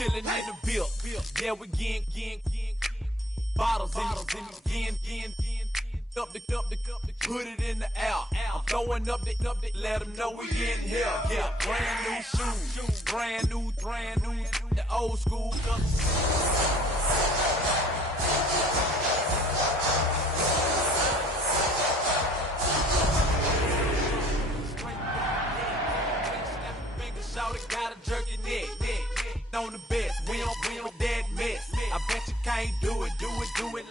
chillin' in the bill. Yeah, we getting bottles in again. Up the put it in the air. I'm throwing up the, let them know we in here. Yeah, brand new shoes, brand new, the old school. Shouty got a jerky neck. On the best, we don't dead mess. I bet you can't do it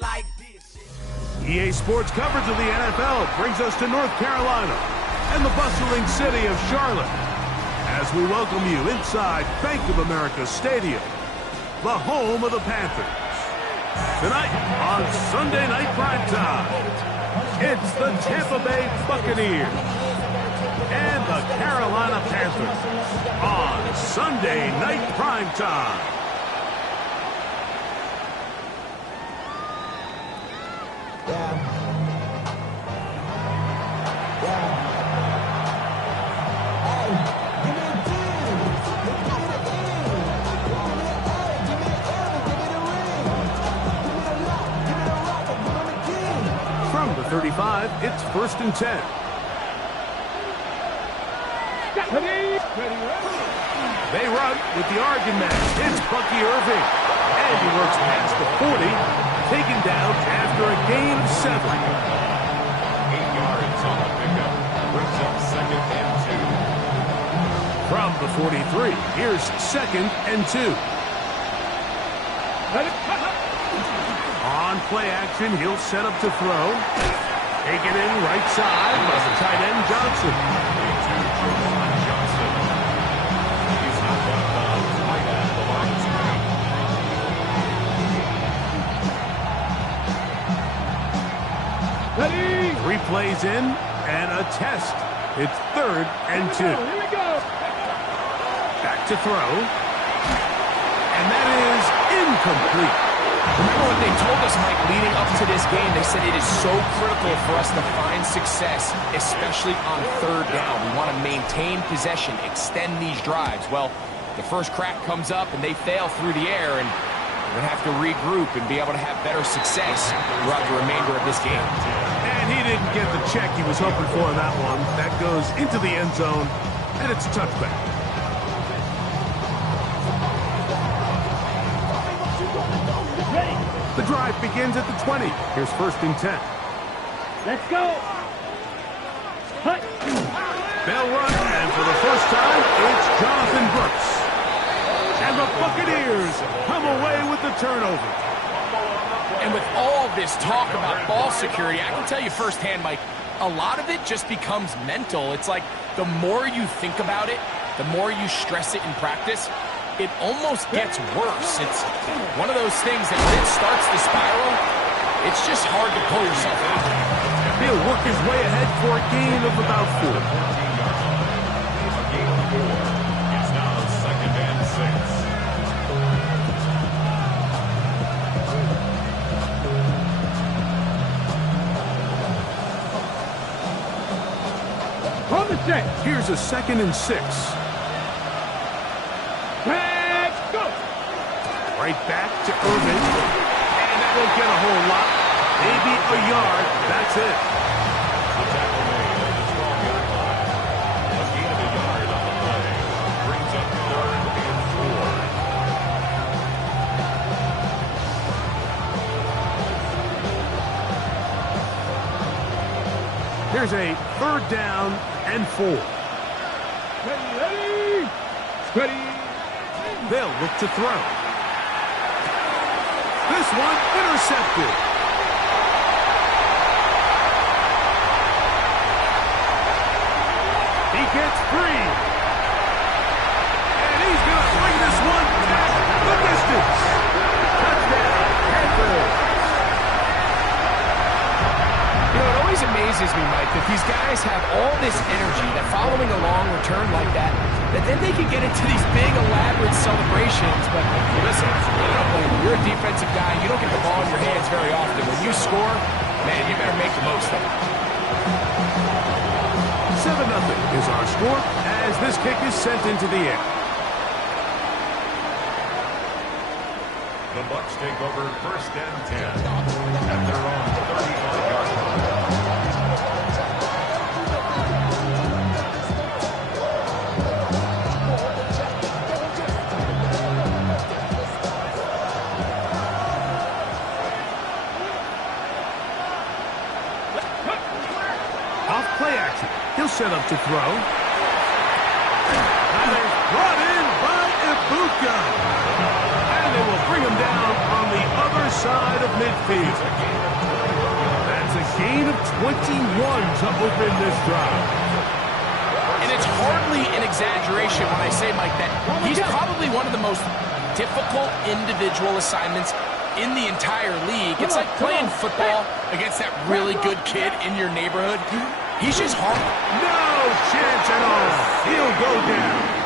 like this. EA Sports coverage of the NFL brings us to North Carolina and the bustling city of Charlotte as we welcome you inside Bank of America Stadium, the home of the Panthers. Tonight on Sunday Night Primetime, it's the Tampa Bay Buccaneers and the Carolina Panthers on Sunday Night Primetime. From the 35, it's 1st and 10. They run with the Oregon man. It's Bucky Irving. And he works past the 40, taken down after a gain of 7. 8 yards on the pickup. Brings up 2nd and 2. From the 43, here's 2nd and 2. On play action, he'll set up to throw. Taken in right side by the tight end Johnson. Ready? 3 plays in and a test. It's 3rd and 2. Here we go. Back to throw. And that is incomplete. Remember what they told us, Mike, leading up to this game. They said it is so critical for us to find success, especially on 3rd down. We want to maintain possession, extend these drives. Well, the first crack comes up and they fail through the air, and we're going to have to regroup and be able to have better success throughout the remainder of this game. And he didn't get the check he was hoping for in that one. That goes into the end zone, and it's a touchback. The drive begins at the 20. Here's 1st and 10. Let's go. Hut. They'll run, and for the first time, it's Jonathan Brooks. And the Buccaneers come away with the turnover. And with all this talk about ball security, I can tell you firsthand, Mike, a lot of it just becomes mental. It's like the more you think about it, the more you stress it in practice, it almost gets worse. It's one of those things that when it starts the spiral, it's just hard to pull yourself out. He'll work his way ahead for a gain of about 4. It's now 2nd and 6. On the set. Here's a 2nd and 6. Let's go. Right back to Irving. And that won't get a whole lot. Maybe a yard. That's it. The tackle made at the 12-yard line. A gain of a yard on the play. Brings up 3rd and 4. Here's a 3rd down and 4. Ready. Ready. They'll look to throw. This one intercepted. He gets 3. And he's going to bring this one back the distance. Touchdown, Panthers. You know, it always amazes me, Mike, that these guys have all this energy, that following a long return like that then they can get into these big, elaborate celebrations. But listen, you're a defensive guy. You don't get the ball in your hands very often. When you score, man, you better make the most of it. 7-0 is our score as this kick is sent into the air. The Bucs take over 1st and 10 at their own 35-yard line. Off play action. He'll set up to throw. And it's brought in by Ibuka. And they will bring him down on the other side of midfield. That's a gain of 21 to open this drive. And it's hardly an exaggeration when I say, Mike, that he's probably one of the most difficult individual assignments in the entire league. It's like playing football against that really good kid in your neighborhood. He's just hard. No chance at all. He'll go down.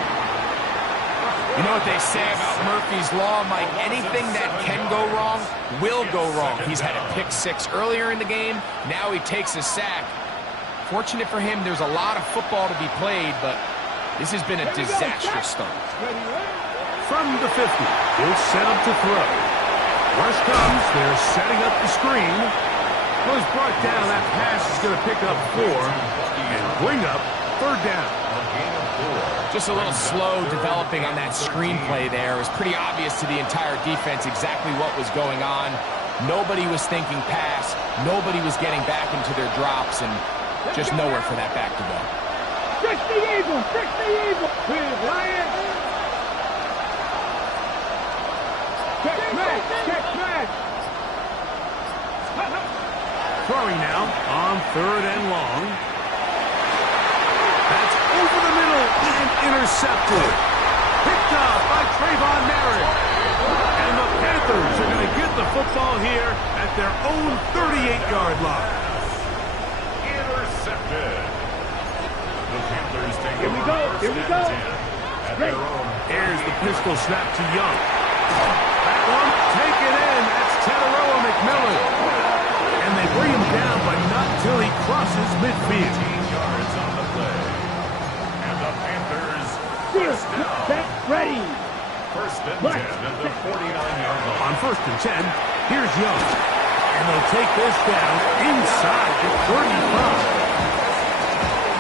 You know what they say about Murphy's Law, Mike? Anything that can go wrong will go wrong. He's had a pick six earlier in the game. Now he takes a sack. Fortunate for him, there's a lot of football to be played, but this has been a disastrous start. From the 50, he'll set up to throw. Rush comes. They're setting up the screen. Was brought down. That pass is going to pick up 4 and bring up 3rd down. Just a little slow developing on that screenplay there. It was pretty obvious to the entire defense exactly what was going on. Nobody was thinking pass. Nobody was getting back into their drops, and just nowhere for that back to go. Fix the evil! Fix the evil! Lion! Check smash! Check smash! Throwing now on 3rd and long. That's over the middle and intercepted. Picked up by Trayvon Merritt. And the Panthers are going to get the football here at their own 38-yard line. Intercepted. The Panthers take Here we over go, 1st here we and go. 10 at their own. Here's the pistol snap to Young. That one taken in. That's Teteroa McMillan. And they bring him down, but not till he crosses midfield. 15 yards on the play. And the Panthers Here, first down. back, ready! 1st and 10 at the 49-yard line. On 1st and 10, here's Young. And they'll take this down inside the 35.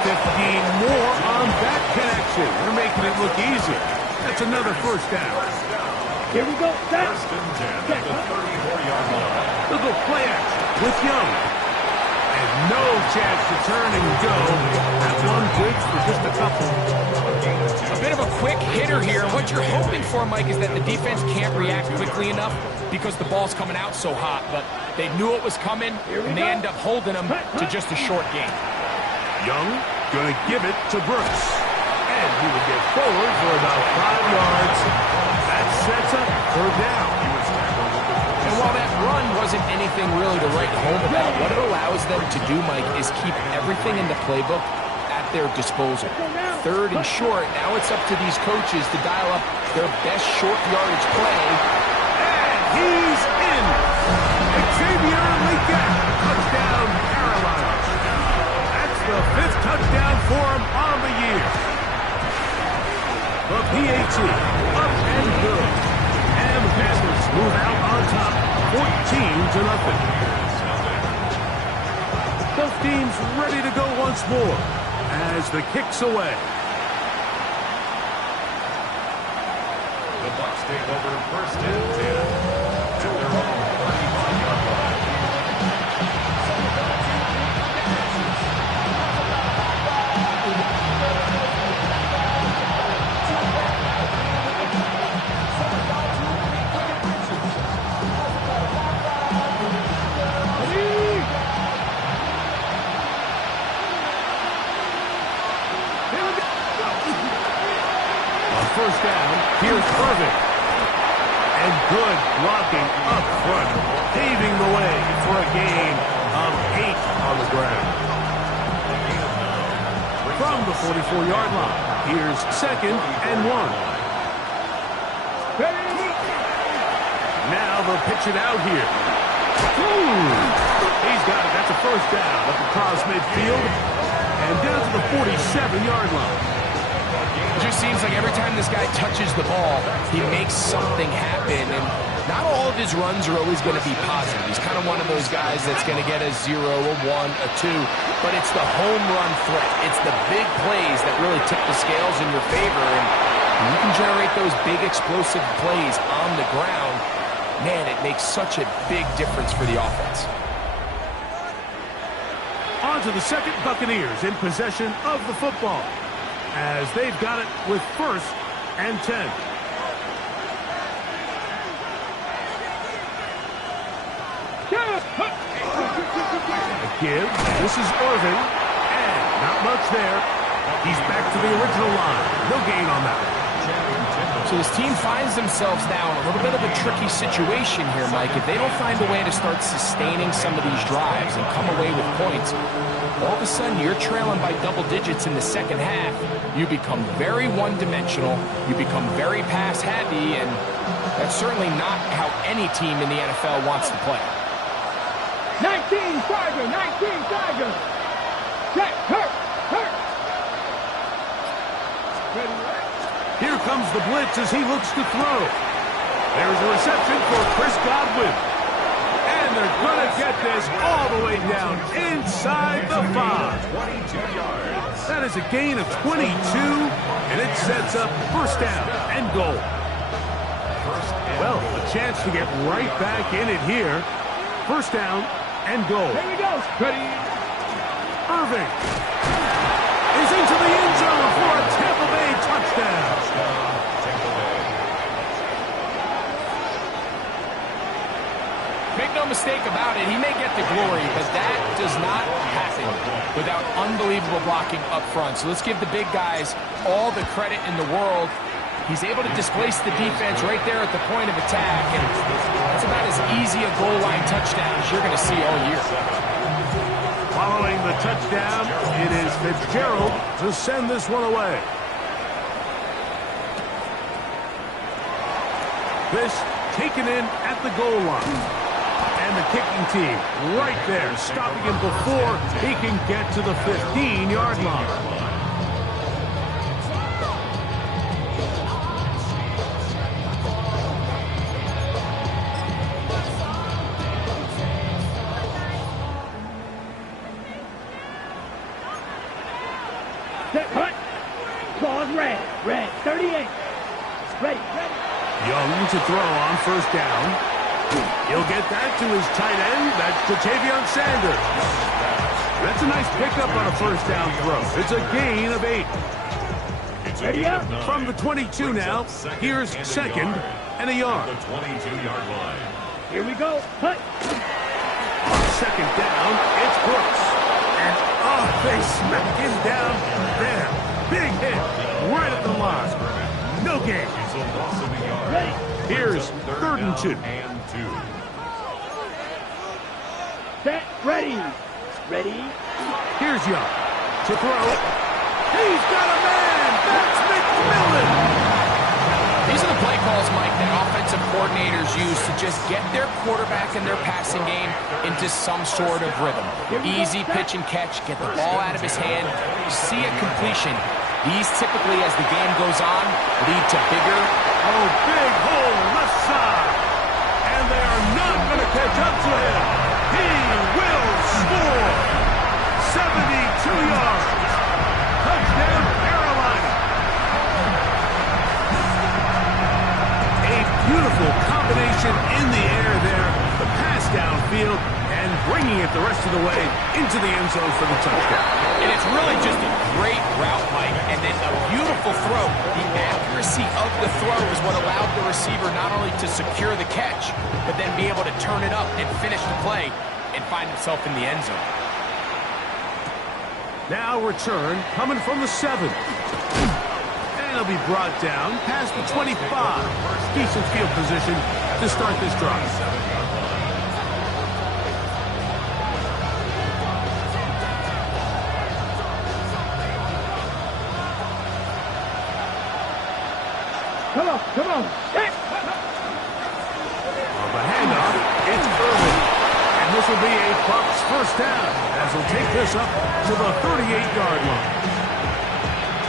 15 more on that connection. They're making it look easy. That's another 1st down. Here we go, set! 1st and 10 at the 34-yard line. Look at play action with Young. And no chance to turn and go. That one good for just a couple. A bit of a quick hitter here. What you're hoping for, Mike, is that the defense can't react quickly enough because the ball's coming out so hot. But they knew it was coming, and they end up holding them to just a short gain. Young going to give it to Brooks. And he will get forward for about 5 yards. That sets up 3rd down. And while that run wasn't anything really to write home about, what it allows them to do, Mike, is keep everything in the playbook at their disposal. 3rd and short, now it's up to these coaches to dial up their best short yardage play. And he's in. Xavier Legette, touchdown Carolina. That's the 5th touchdown for him on the year. The PAT up and good. And the Panthers move out on top, 14-0. Both teams ready to go once more as the kick's away. The Bucs take over 1st and 10 at their own 35-yard line. On 1st down, here's Irvin. And good blocking up front, paving the way for a gain of 8 on the ground. From the 44-yard line, here's 2nd and 1. Now they'll pitch it out here. He's got it. That's a 1st down up across midfield and down to the 47-yard line. just seems like every time this guy touches the ball, he makes something happen. And not all of his runs are always going to be positive. He's kind of one of those guys that's going to get a 0, a 1, a 2. But it's the home run threat. It's the big plays that really tip the scales in your favor. And when you can generate those big explosive plays on the ground, man, it makes such a big difference for the offense. On to the second, Buccaneers in possession of the football, as they've got it with 1st and 10. A give. This is Irving. And not much there. He's back to the original line. No gain on that one. So this team finds themselves now in a little bit of a tricky situation here, Mike. If they don't find a way to start sustaining some of these drives and come away with points, all of a sudden you're trailing by double digits in the second half. You become very one-dimensional. You become very pass-heavy, and that's certainly not how any team in the NFL wants to play. 19 Tiger, 19 Tiger. Check, hurt. Here comes the blitz as he looks to throw. There's a reception for Chris Godwin. And they're going to get this all the way down inside the 5. 22 yards. That is a gain of 22, and it sets up 1st down and goal. Well, a chance to get right back in it here. 1st down and goal. Here we go. Ready. Irving is into the end zone for a Tampa Bay touchdown. Make no mistake about it, he may get the glory, but that does not happen without unbelievable blocking up front. So let's give the big guys all the credit in the world. He's able to displace the defense right there at the point of attack, and that's about as easy a goal line touchdown as you're going to see all year. Following the touchdown, it is Fitzgerald to send this one away. This taken in at the goal line. And the kicking team right there, stopping him before he can get to the 15-yard line. Cut. Claws red. 38. Ready. Young to throw on 1st down. He'll get that to his tight end. That's Ja'Tavion Sanders. That's a nice pickup on a 1st down throw. It's a gain of 8. Ready up. From the 22 now, here's 2nd and a yard. The 22-yard line. Here we go. Cut. On 2nd down, it's Brooks. And they smack him down there. Big hit right at the line. No gain. It's a loss of a yard. Ready. Here's 3rd and 2. And 2. Set. Ready. Here's Young to throw. He's got a man. That's McMillan. These are the play calls, Mike, that offensive coordinators use to just get their quarterback and their passing game into some sort of rhythm. Easy pitch and catch, get the ball out of his hand, see a completion. These typically, as the game goes on, lead to bigger. Oh, big hole left side. And they are not going to catch up to him. He will score. 72 yards. Touchdown, Carolina. A beautiful combination in the air there. The pass downfield and bringing it the rest of the way into the end zone for the touchdown. And it's really just a great route, Mike, and then a beautiful throw. The accuracy of the throw is what allowed the receiver not only to secure the catch, but then be able to turn it up and finish the play and find himself in the end zone. Now return coming from the 7. And he'll be brought down past the 25. Decent field position to start this drive. Come on. Hey. On the handoff, it's Irving. And this will be a Bucs 1st down as he'll take this up to the 38-yard line.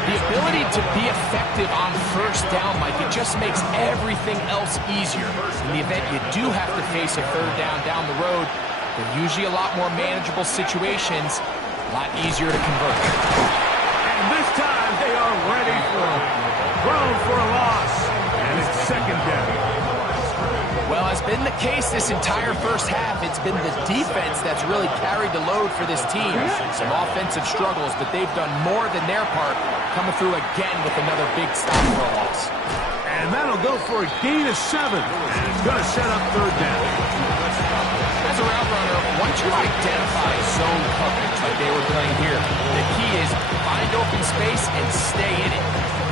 The ability to be effective on first down, Mike, it just makes everything else easier. In the event you do have to face a third down the road, they're usually a lot more manageable situations, a lot easier to convert. And this time they are ready for it. Thrown for a loss, and it's second down. Well, as been the case this entire first half, it's been the defense that's really carried the load for this team. Some offensive struggles, but they've done more than their part, coming through again with another big stop for a loss. And that'll go for a gain of 7. And it's going to set up third down. As a route runner, once you identify zone coverage like they were playing here, the key is find open space and stay in it.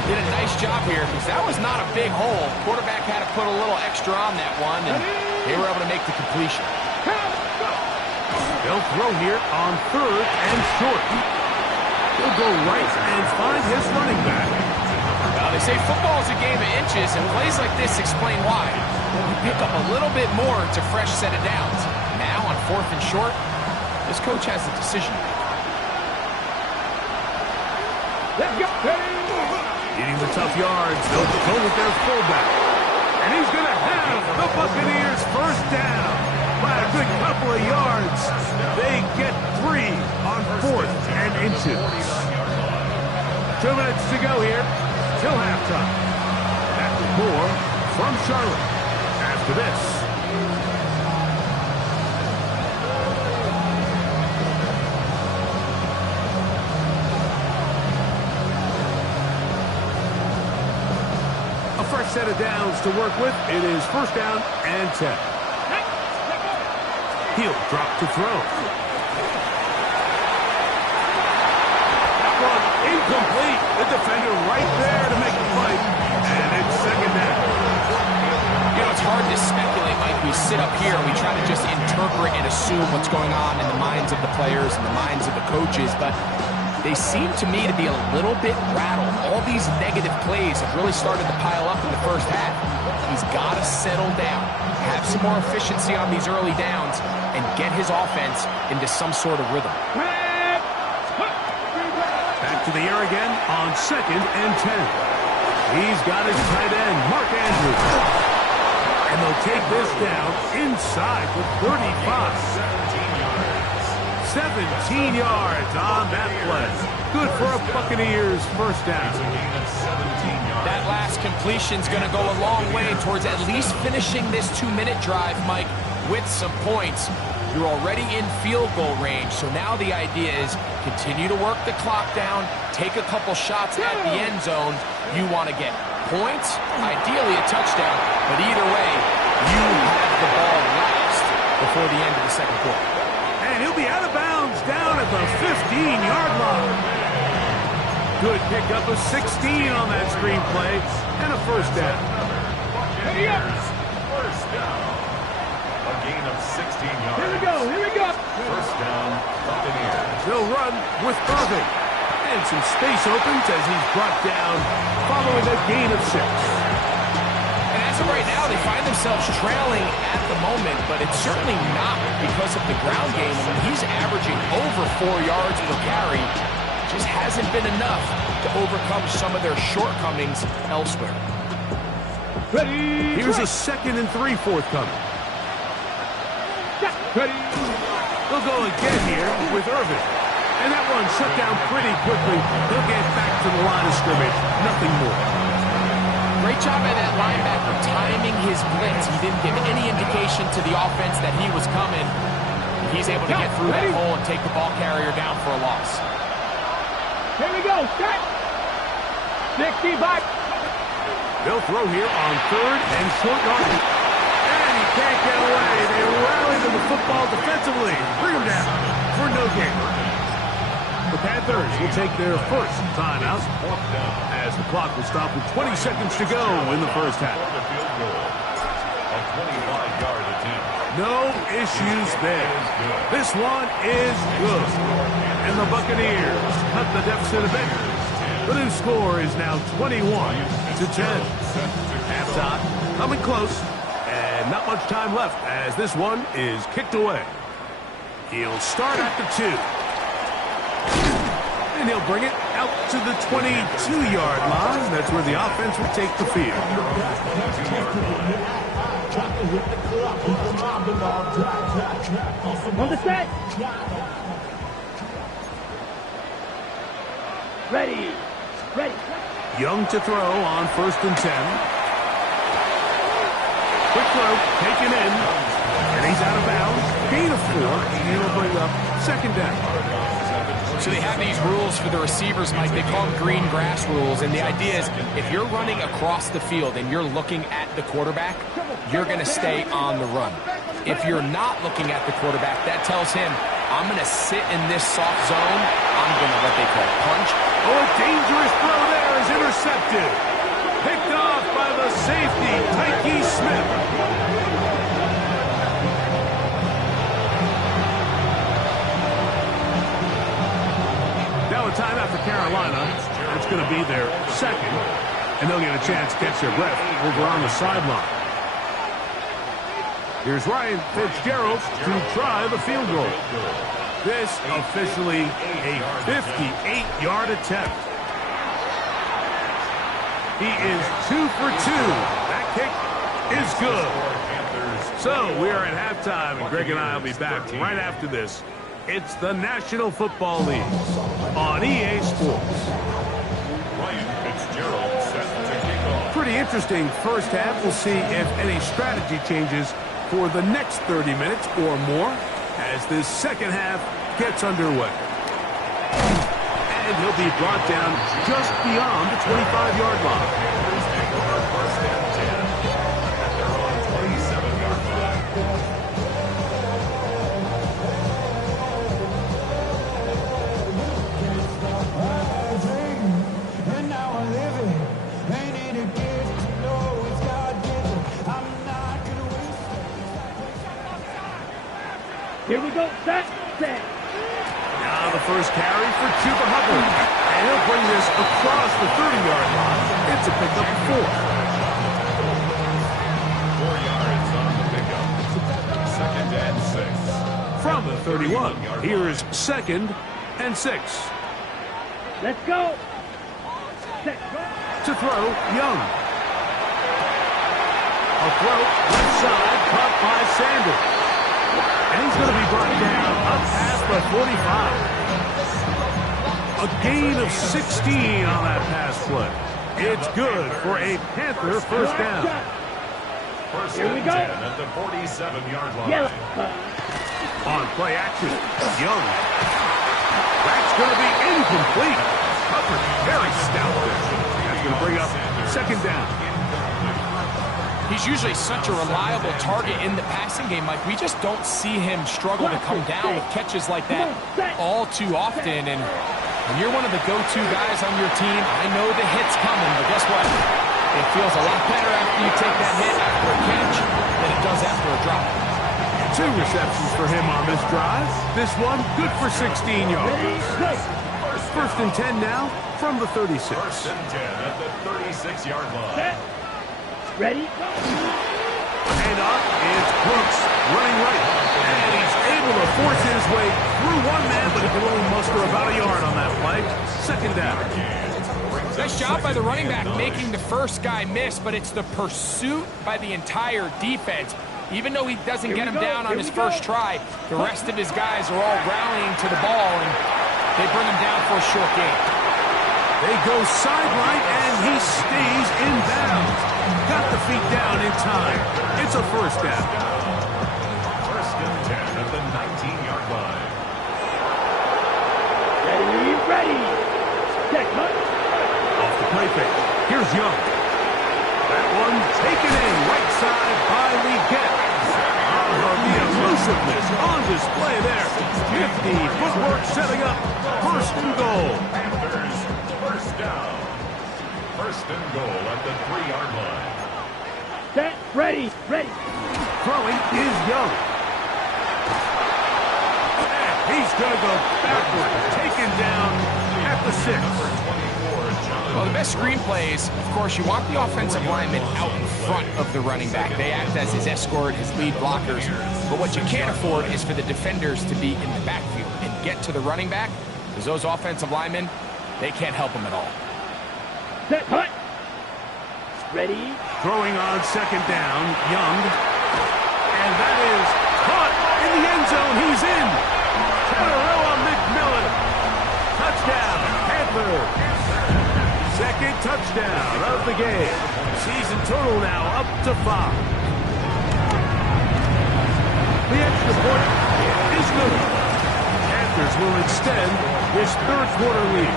Did a nice job here because that was not a big hole. Quarterback had to put a little extra on that one, and they were able to make the completion. They'll throw here on third and short. He'll go right and find his running back. Well, they say football is a game of inches, and plays like this explain why. You pick up a little bit more to fresh set of downs. Now on fourth and short, this coach has the decision. Let's go. Eating the tough yards, they'll go with their fullback. And he's going to have the Buccaneers first down by a good couple of yards. They get 3 on fourth and inches. 2 minutes to go here till halftime. Back with more from Charlotte after this. Fresh set of downs to work with. It is first down and 10. He'll drop to throw. That one incomplete. The defender right there to make the play. And it's second down. You know, it's hard to speculate, Mike. We sit up here and we try to just interpret and assume what's going on in the minds of the players and the minds of the coaches, but they seem to me to be a little bit rattled. All these negative plays have really started to pile up in the first half. He's got to settle down, have some more efficiency on these early downs, and get his offense into some sort of rhythm. Back to the air again on second and 10. He's got his tight end, Mark Andrews. And they'll take this down inside the 35. 17 yards on that play. Good for a Buccaneers first down. That last completion's going to go a long way towards at least finishing this 2-minute drive, Mike, with some points. You're already in field goal range, so now the idea is continue to work the clock down, take a couple shots at the end zone. You want to get points, ideally a touchdown, but either way, you have the ball last before the end of the second quarter. And he'll be out of bounds down at the 15-yard line. Good pickup of 16 on that screenplay and a first down. First down. A gain of 16 yards. Here we go. First down, Buccaneers. They'll run with Irving. And some space opens as he's brought down following a gain of 6. And as of right now, they find themselves trailing at the moment, but it's certainly not because of the ground game. I mean, he's averaging over 4 yards per carry. Just hasn't been enough to overcome some of their shortcomings elsewhere. Ready. Here's a 2nd and 3 forthcoming. Ready. They'll go again here with Irving. And that one shut down pretty quickly. He'll get back to the line of scrimmage. Nothing more. Great job by that linebacker timing his blitz. He didn't give any indication to the offense that he was coming. He's able to get through that hole and take the ball carrier down for a loss. Here we go. Set. 65. They'll throw here on third and short yardage. And he can't get away. They rally to the football defensively. Bring him down for no gain. The Panthers will take their first timeout as the clock will stop with 20 seconds to go in the first half. A 25-yard attempt. No issues there. This one is good. And the Buccaneers cut the deficit a bit. The new score is now 21-10. Halftime coming close. And not much time left as this one is kicked away. He'll start at the 2. And he'll bring it out to the 22-yard line. That's where the offense will take the field. On the set. Ready. Ready. Young to throw on 1st and 10. Quick throw, taken in, and he's out of bounds. Gain of 4, and he'll bring up 2nd down. So they have these rules for the receivers, Mike. They call them green grass rules. And the idea is if you're running across the field and you're looking at the quarterback, you're going to stay on the run. If you're not looking at the quarterback, that tells him, I'm going to sit in this soft zone. I'm going to what they call punch. Oh, a dangerous throw there is intercepted. Picked off by the safety, Tyke Smith. Now a timeout for Carolina. That's going to be their 2nd. And they'll get a chance to catch their breath over on the sideline. Here's Ryan Fitzgerald to try the field goal. This officially a 58-yard attempt. He is 2 for 2. That kick is good. So we are at halftime, and Greg and I will be back right after this. It's the National Football League on EA Sports. Ryan Fitzgerald set to kick off. Pretty interesting first half. We'll see if any strategy changes for the next 30 minutes or more as this second half gets underway. And he'll be brought down just beyond the 25-yard line. First and 10 at their own 27-yard line. Here we go. Set. Now the first carry for Chuba Hubbard. And he'll bring this across the 30-yard line. It's a pickup of 4. 4 yards on the pickup. 2nd and 6. From the 31, here is 2nd and 6. Let's go. Set. Go. To throw, Young. A throw, left side, caught by Sanders. And he's going to be brought down up past the 45. A gain of 16 on that pass play. It's good for a Panther first down. First Here we and go. 10 at the 47-yard line. Yellow. On play action, Young. That's going to be incomplete. Hubbard, very stout there. That's going to bring up 2nd down. He's usually such a reliable target in the passing game. Like, we just don't see him struggle to come down with catches like that all too often. And when you're one of the go-to guys on your team, I know the hit's coming, but guess what? It feels a lot better after you take that hit after a catch than it does after a drop. 2 receptions for him on this drive. This one good for 16 yards. First and 10 now from the 36. First and 10 at the 36-yard line. Set. Ready. And up is Brooks running right. And he's able to force his way through one man, but he can only muster about a yard on that play. 2nd down. Nice job by the running back making the first guy miss, but it's the pursuit by the entire defense. Even though he doesn't get him down on his first try, the rest of his guys are all rallying to the ball, and they bring him down for a short gain. They go sideline, and he stays in bounds. Got the feet down in time. It's a first down. First and 10 at the 19-yard line. Ready. Set. Off the play fake. Here's Young. That one taken in right side by Leggett. The elusiveness on display there. 50 footwork setting up. First and goal. Panthers, first down. First and goal at the 3-yard line. Set. Ready. Throwing is Young. And he's going to go backward. Taken down at the 6. Well, the best screenplay is, of course, you want the offensive lineman out in front of the running back. They act as his escort, his lead blockers. But what you can't afford is for the defenders to be in the backfield and get to the running back Because those offensive linemen, they can't help him at all. Set, cut. Ready. Throwing on second down, Young. And that is caught in the end zone. He's in. Tataroa McMillan. Touchdown, Panthers. Second touchdown of the game. Season total now up to 5. The extra point is good. Panthers will extend this third quarter lead.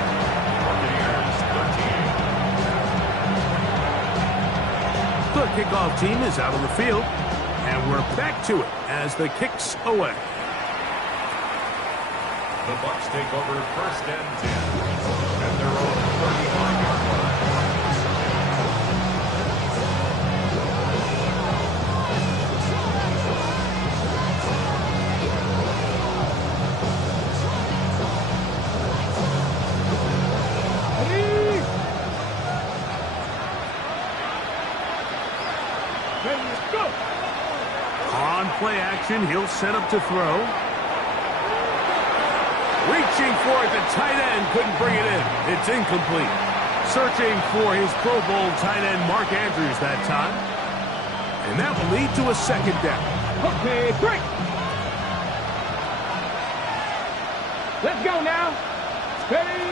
The kickoff team is out on the field, and we're back to it as the kick's away. The Bucs take over first and 10 at their own 35-yard line. On play action, he'll set up to throw. Reaching for it, the tight end couldn't bring it in. It's incomplete. Searching for his Pro Bowl tight end, Mark Andrews, that time. And that will lead to a second down. Okay, break. Let's go now. Ready.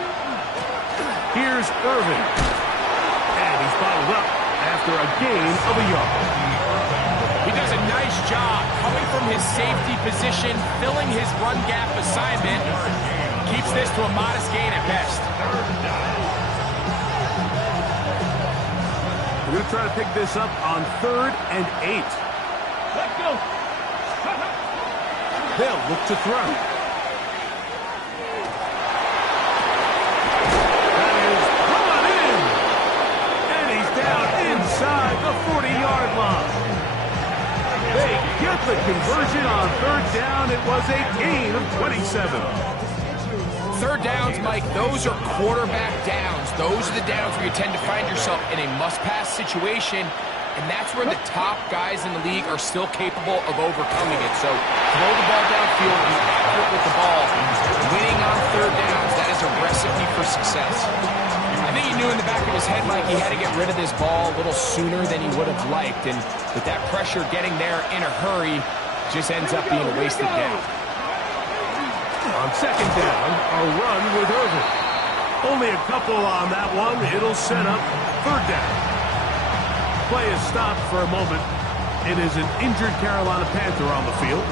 Here's Irvin. And he's bottled up after a gain of a yard. He does a nice job coming from his safety position, filling his run gap assignment. Keeps this to a modest gain at best. We're going to try to pick this up on 3rd and 8. Let's go. They'll look to throw. That is brought in. And he's down inside the 40-yard line. They get the conversion on 3rd down. It was a gain of 27. Third downs, Mike, those are quarterback downs. Those are the downs where you tend to find yourself in a must-pass situation, and that's where the top guys in the league are still capable of overcoming it. So throw the ball downfield, be accurate with the ball. Winning on third downs, that is a recipe for success. I think he knew in the back of his head, Mike, he had to get rid of this ball a little sooner than he would have liked, and with that pressure getting there in a hurry, just ends up being a wasted down. On second down, a run with Irvin. Only a couple on that one. It'll set up 3rd down. Play is stopped for a moment. It is an injured Carolina Panther on the field.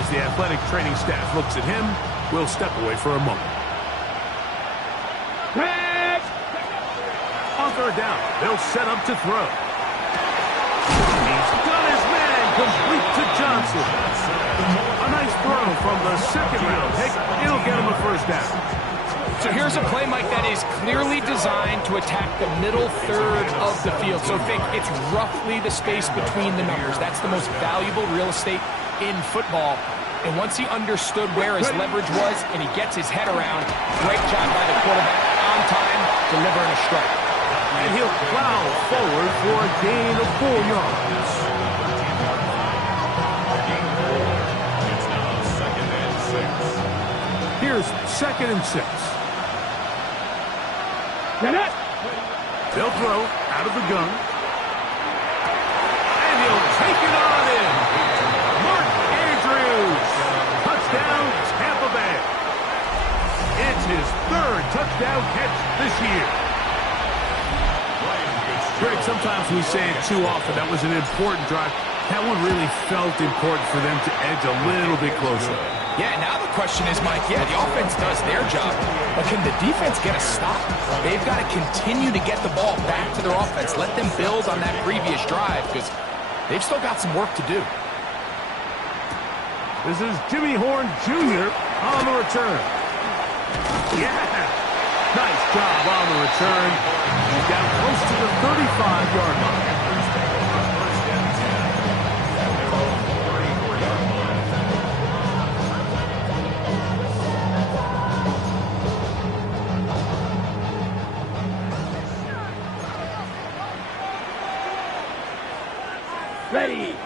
As the athletic training staff looks at him, we'll step away for a moment. On 3rd down, they'll set up to throw. He's got his man complete to Johnson. A nice throw from the second-round pick. It'll get him a 1st down. So here's a play, Mike, that is clearly designed to attack the middle third of the field. So think it's roughly the space between the numbers. That's the most valuable real estate in football. And once he understood where his leverage was and he gets his head around, great job by the quarterback on time, delivering a strike. And he'll plow forward for a gain of 4 yards. It's now 2nd and 6. Here's 2nd and 6. They'll throw out of the gun. And he'll take it on in. Mark Andrews. Touchdown, Tampa Bay. It's his 3rd touchdown catch this year. Greg, sometimes we say it too often. That was an important drive. That one really felt important for them to edge a little bit closer. Yeah, now the question is, Mike, the offense does their job, but can the defense get a stop? They've got to continue to get the ball back to their offense. Let them build on that previous drive because they've still got some work to do. This is Jimmy Horn Jr. on the return. Yeah! Nice job on the return. He's down close to the 35-yard line. Ready.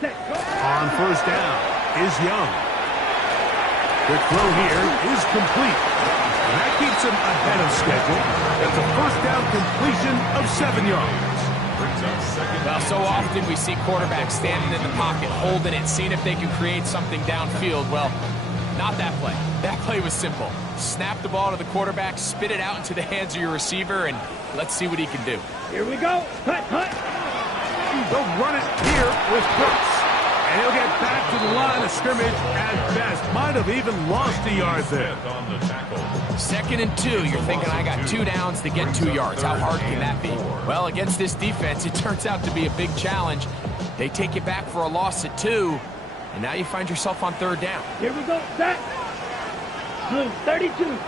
Set, go. On 1st down is Young. The throw here is complete. And that keeps him ahead of schedule. That's a first down completion of 7 yards. Well, so often we see quarterbacks standing in the pocket, holding it, seeing if they can create something downfield. Well, not that play. That play was simple. Snap the ball to the quarterback, spit it out into the hands of your receiver, and let's see what he can do. Here we go. Hut, hut. They'll run it here with Brooks. And he'll get back to the line of scrimmage at best. Might have even lost a yard there. On the tackle. 2nd and 2, you're thinking, I got 2 downs to get 2 yards. How hard can that be? Well, against this defense, it turns out to be a big challenge. They take you back for a loss at 2, and now you find yourself on 3rd down. Here we go. Set. Blue, 32.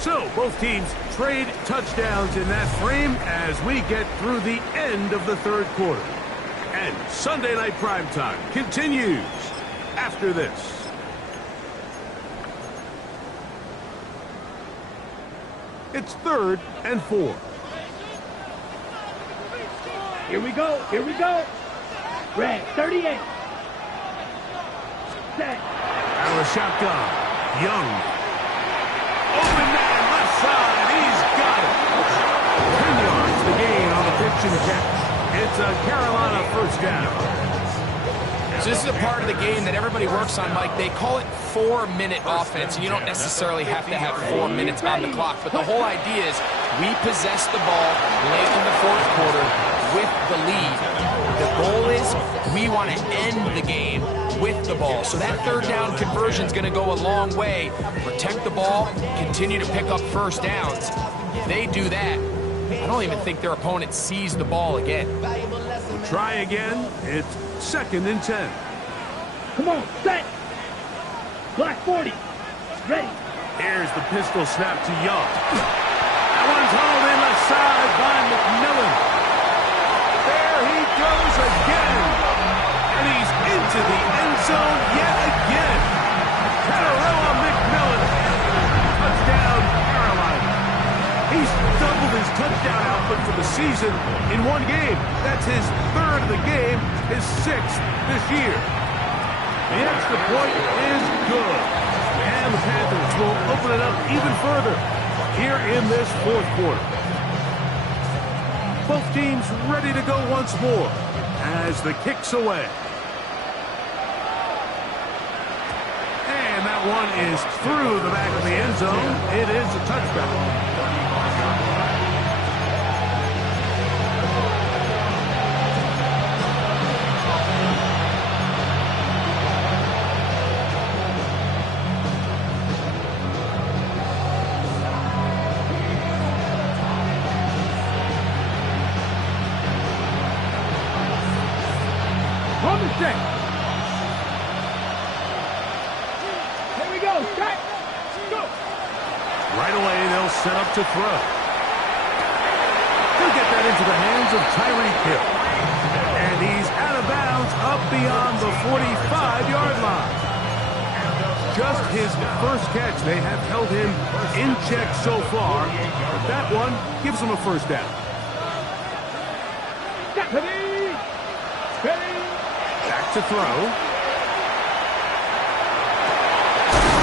So, both teams trade touchdowns in that frame as we get through the end of the 3rd quarter. And Sunday Night Primetime continues after this. It's 3rd and 4. Here we go. Here we go. Red, 38. Set. Out of the shotgun. Young. Open man, left side. He's got it. 10 yards the gain on the pitch and catch. It's a Carolina first down. So this is a part of the game that everybody works on, Mike. They call it 4-minute offense, and you don't necessarily have to have 4 minutes on the clock. But the whole idea is we possess the ball late in the 4th quarter with the lead. The goal is we want to end the game with the ball. So that 3rd down conversion is going to go a long way. Protect the ball, continue to pick up first downs. If they do that, I don't even think their opponent sees the ball again. We'll try again. It's 2nd and 10. Come on, set. Black 40. Ready. Here's the pistol snap to Young. That one's hauled in left side by McMillan. There he goes again. And he's into the end zone yet again. Catarella McMillan. Touchdown, Carolina. He's doubled his touchdown output for the season in one game. That's his 3rd of the game, his 6th this year. The extra point is good. And the Panthers will open it up even further here in this 4th quarter. Both teams ready to go once more as the kick's away. And that one is through the back of the end zone. It is a touchback. Here we go. Set. Go. Right away, they'll set up to throw. He'll get that into the hands of Tyreek Hill. And he's out of bounds up beyond the 45-yard line. Just his first catch. They have held him in check so far. But that one gives him a first down. Ready. Ready. Back to throw.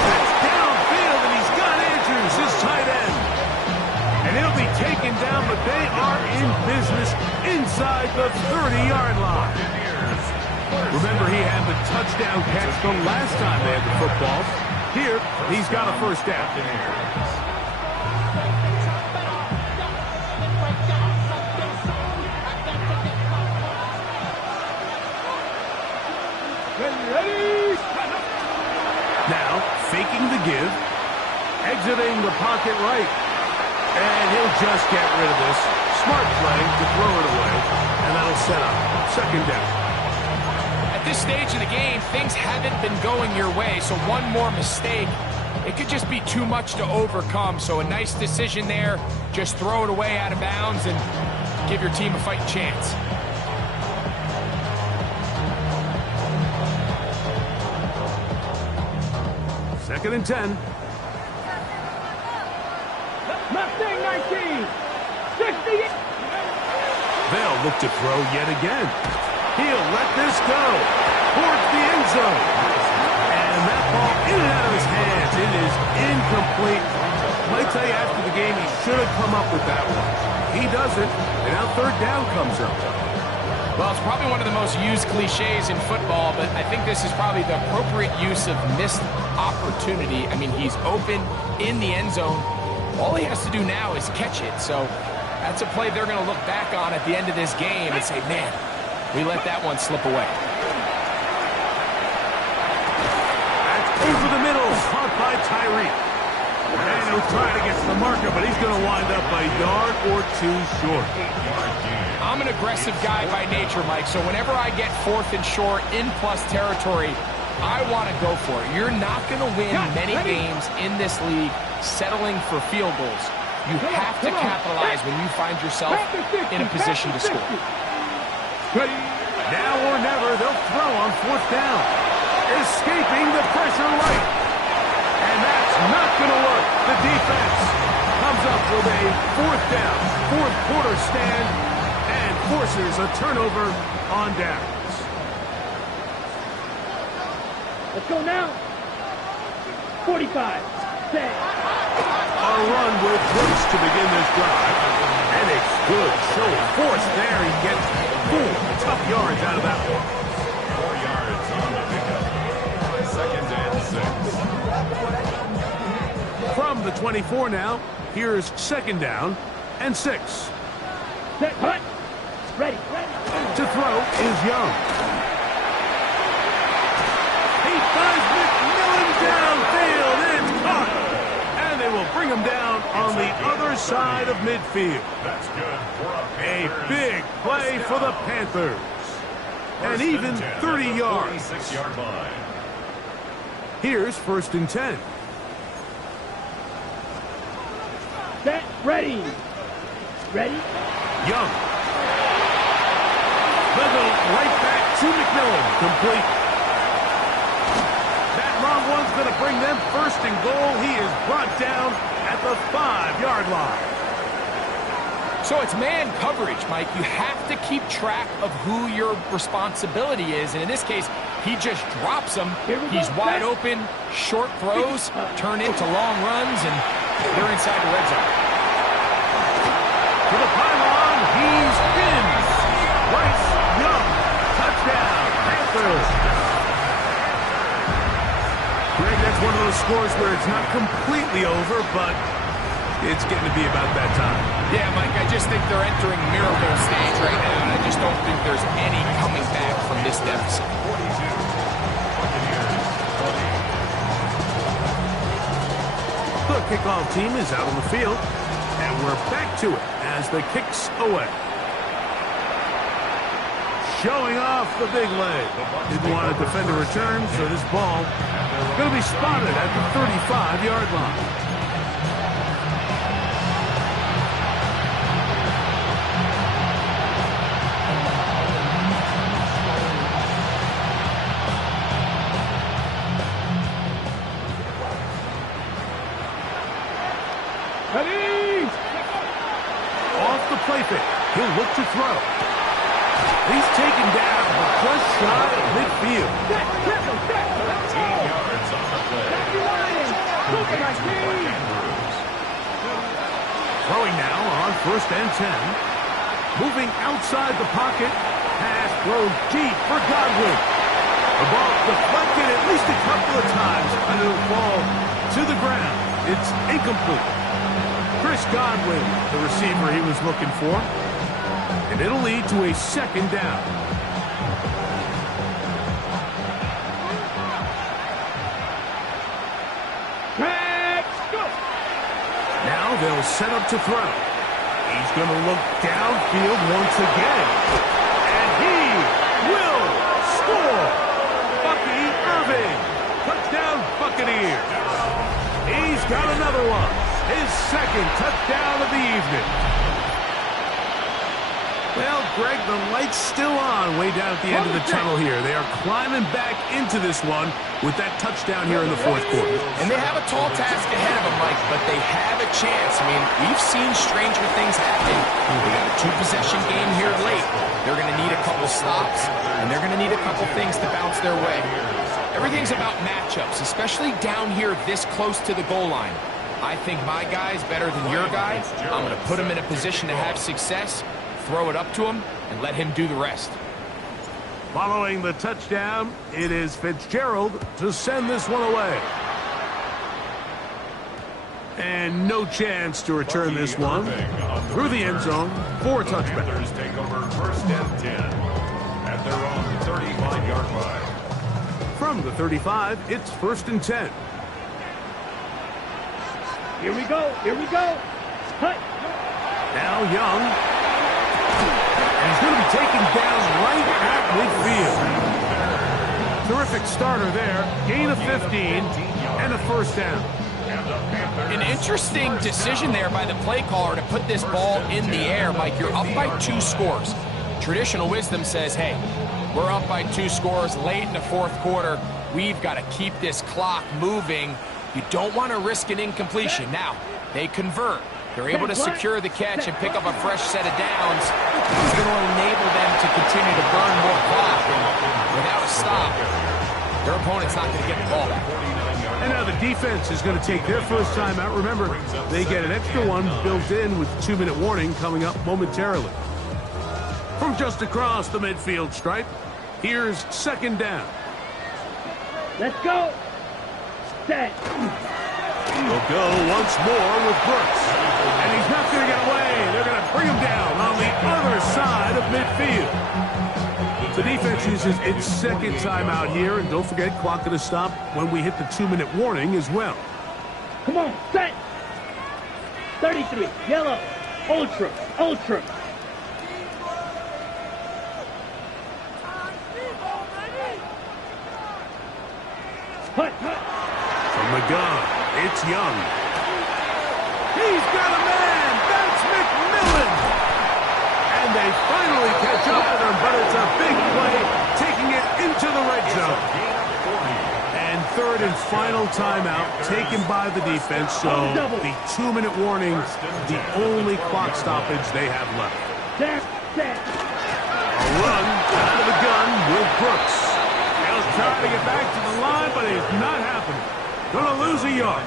That's downfield, and he's got Andrews, his tight end. And he'll be taken down, but they are in business inside the 30-yard line. Remember, he had the touchdown catch the last time they had the football. Here, he's got a first down. Now, faking the give, exiting the pocket right, and he'll just get rid of this. Smart play to throw it away, and that'll set up 2nd down. At this stage of the game, things haven't been going your way, so one more mistake, it could just be too much to overcome. So a nice decision there, just throw it away out of bounds and give your team a fighting chance. Second and 10. Mustang 19. 60. They'll look to throw yet again. He'll let this go towards the end zone. And that ball in and out of his hands. It is incomplete. I tell you, after the game, he should have come up with that one. He doesn't, and now third down comes up. Well, it's probably one of the most used cliches in football, but I think this is probably the appropriate use of missed opportunity. I mean, he's open in the end zone. All he has to do now is catch it. So that's a play they're going to look back on at the end of this game and say, man, we let that one slip away. That's over the middle, caught by Tyree. And he'll try to get to the marker, but he's going to wind up a yard or two short. I'm an aggressive guy by nature, Mike, so whenever I get fourth and short in plus territory, I want to go for it. You're not going to win many games in this league settling for field goals. You have to capitalize when you find yourself in a position to score. Now or never, they'll throw on fourth down. Escaping the pressure right. And that's not going to work. The defense comes up with a fourth down, fourth quarter stand, and forces a turnover on downs. Let's go now. 45. Set. A run with Brooks to begin this drive. And it's good. Show of force there. He gets 4 tough yards out of that one. 4 yards on the pickup. 2nd and 6. From the 24 now, here's 2nd down and 6. Set. Hut. Ready. To throw is Young. He finds McMillan downfield. It's caught. And they will bring him down on the other side of midfield. That's good for A big play for the Panthers. And even 30 yards. 46-yard line. Here's 1st and 10. Set. Ready. Ready. Young. They'll go right back to McMillan. Complete. That long one's going to bring them 1st and goal. He is brought down at the 5-yard line. So it's man coverage, Mike. You have to keep track of who your responsibility is. And in this case, he just drops them. He's wide open. Short throws turn into long runs, and they're inside the red zone. To the pylon, he's pinned. Bryce Young, touchdown, Panthers. Greg, that's one of those scores where it's not completely over, but it's getting to be about that time. Yeah, Mike, I just think they're entering miracle stage right now, and I just don't think there's any coming back from this deficit. 42. Buccaneers 20. The kickoff team is out on the field, and we're back to it as the kick's away. Showing off the big leg. Didn't want to defend a return, so this ball going to be spotted at the 35-yard line. Ready. Off the play fake. He'll look to throw. He's taken down, but just shy of midfield. Set. Set. 18 yards on the play. Throwing now on 1st and 10. Moving outside the pocket. Pass throws deep for Godwin. The ball deflected at least a couple of times, and it'll fall to the ground. It's incomplete. Chris Godwin, the receiver he was looking for. And it'll lead to a 2nd down. Now they'll set up to throw. He's going to look downfield once again. And he will score. Bucky Irving. Touchdown Buccaneers. He's got another one. His 2nd touchdown of the evening. Well, Greg, the light's still on way down at the end of the tunnel here. They are climbing back into this one with that touchdown here in the fourth quarter. And they have a tall task ahead of them, Mike, but they have a chance. I mean, we've seen stranger things happen. They got a two-possession game here late. They're going to need a couple stops, and they're going to need a couple things to bounce their way. Everything's about matchups, especially down here this close to the goal line. I think my guy's better than your guy. I'm going to put him in a position to have success, throw it up to him, and let him do the rest. Following the touchdown, it is Fitzgerald to send this one away. And no chance to return this one through the end zone for a touchback. Panthers take over first and 10 at their own 35-yard line. From the 35, it's first and 10. Here we go. Here we go. Hut. Now Young. And he's going to be taken down right at midfield. Terrific starter there. Gain of 15 and a first down. An interesting decision there by the play caller to put this ball in the air. Mike, you're up by 2 scores. Traditional wisdom says, hey, we're up by 2 scores late in the fourth quarter. We've got to keep this clock moving. You don't want to risk an incompletion. Now, they convert. They're able to secure the catch and pick up a fresh set of downs. It's going to enable them to continue to burn more clock. And without a stop, their opponent's not going to get the ball back. And now the defense is going to take their first time out. Remember, they get an extra one built in with 2-minute warning coming up momentarily. From just across the midfield stripe, here's second down. Let's go. Set. We'll go once more with Brooks. And he's not going to get away. They're going to bring him down on the other side of midfield. The defense uses its second timeout here. And don't forget, clock going to stop when we hit the 2-minute warning as well. Come on. Set. 33. Yellow. Ultra. Ultra. Hut. From the gun, it's Young. He's got a man. That's McMillan. And they finally catch up with him, but it's a big play, taking it into the red zone. And third and final timeout taken by the defense, so the 2-minute warning, the only clock stoppage they have left. A run out of the gun with Brooks. He'll try to get back to the line, but it's not happening. Gonna lose a yard.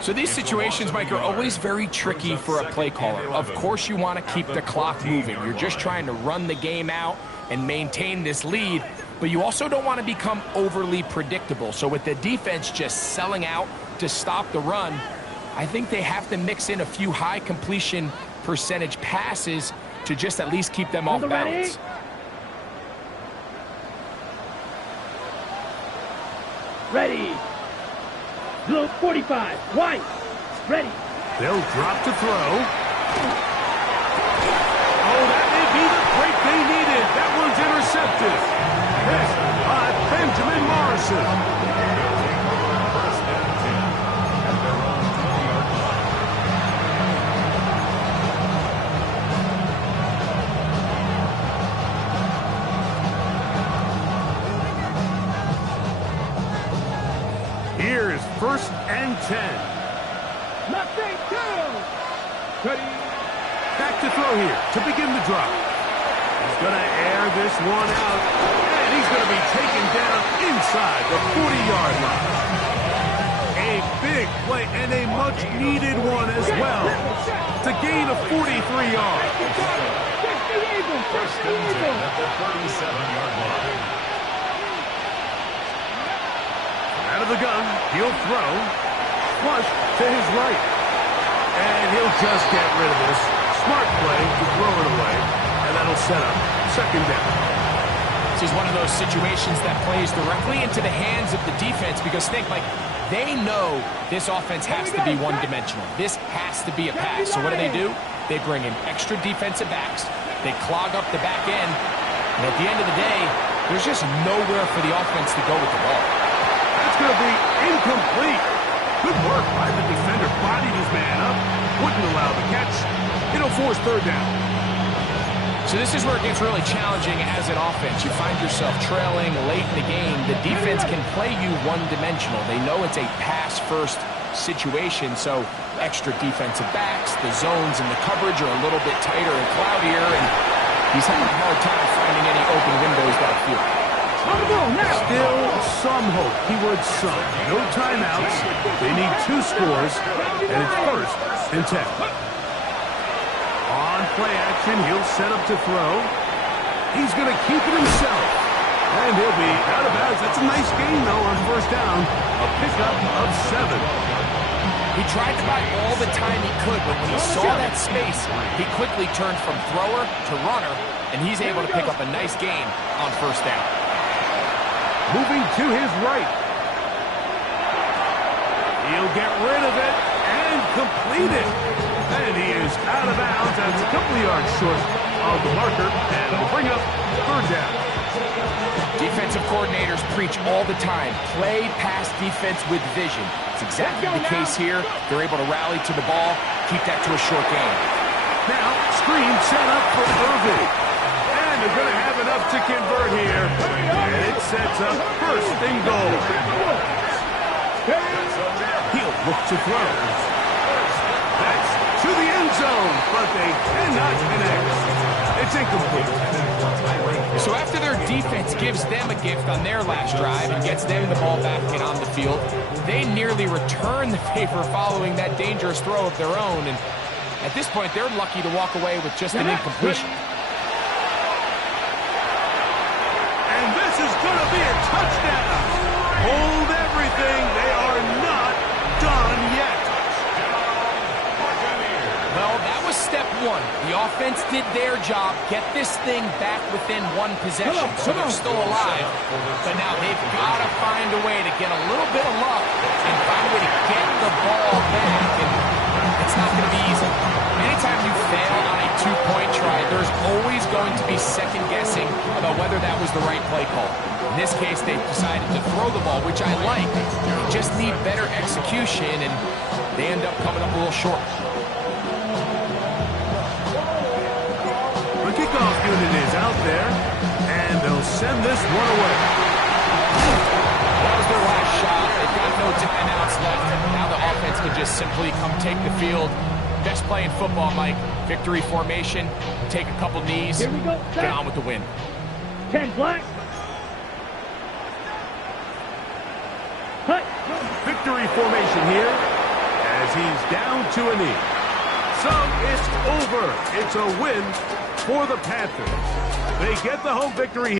So these situations, Mike, are always very tricky for a play caller. Of course you want to keep the clock moving. You're just trying to run the game out and maintain this lead, but you also don't want to become overly predictable. So with the defense just selling out to stop the run, I think they have to mix in a few high completion percentage passes to just at least keep them off balance. Ready. Blue 45. White. Ready. They'll drop to throw. Oh, that may be the break they needed. That one's intercepted. Picked by Benjamin Morrison. Here's first and 10. Nothing down. Ready. Back to throw here to begin the drive. He's going to air this one out, and he's going to be taken down inside the 40-yard line. A big play and a much-needed one as well. It's a gain of 43 yards. First and 10 at the 37-yard line. Out of the gun, he'll throw. Flush to his right. And he'll just get rid of this. Smart play to throw it away. And that'll set up second down. This is one of those situations that plays directly into the hands of the defense because think, like, they know this offense has to be one-dimensional. This has to be a pass. So what do? They bring in extra defensive backs. They clog up the back end. And at the end of the day, there's just nowhere for the offense to go with the ball. That's going to be incomplete. Good work by the defender. Bodied his man up. Wouldn't allow the catch. It'll force third down. So this is where it gets really challenging as an offense. You find yourself trailing late in the game. The defense can play you one-dimensional. They know it's a pass-first situation, so extra defensive backs, the zones and the coverage are a little bit tighter and cloudier, and he's having a hard time finding any open windows downfield. Still some hope. Keyword some. No timeouts. They need 2 scores, and it's 1st and 10. On play action, he'll set up to throw. He's going to keep it himself, and he'll be out of bounds. That's a nice gain, though, on 1st down. A pickup of 7. He tried to buy all the time he could, but when he saw that space, he quickly turned from thrower to runner, and he's able to pick up a nice gain on 1st down. Moving to his right. He'll get rid of it and complete it. And he is out of bounds. That's a couple of yards short of the marker, and it'll bring up 3rd down. Defensive coordinators preach all the time, play pass defense with vision. It's exactly the case here. They're able to rally to the ball, keep that to a short gain. Now, screen set up for Irving. And they're going to have enough to convert here. And it sets up 1st and goal. He'll look to throw. That's to the end zone, but they cannot connect. It's incomplete. So after their defense gives them a gift on their last drive and gets them the ball back and on the field, they nearly return the favor following that dangerous throw of their own. And at this point, they're lucky to walk away with just an incompletion. And this is going to be a touchdown. Hold everything. They are not done yet. Well, that was step 1. The offense did their job, get this thing back within 1 possession, so they're still alive. But now they've got to find a way to get a little bit of luck and find a way to get the ball back, and it's not going to be easy. Anytime you fail on a 2-point try, there's always going to be second-guessing about whether that was the right play call. In this case, they decided to throw the ball, which I like. They just need better execution, and they end up coming up a little short. The kickoff unit is out there, and they'll send this one away. That was their last shot. They've got no timeouts left. Now the offense can just simply come take the field. Best play in football, Mike. Victory formation, take a couple knees, Here we go. get on with the win. 10 black. Cut. Victory formation here as he's down to a knee. So it's over. It's a win for the Panthers. They get the home victory.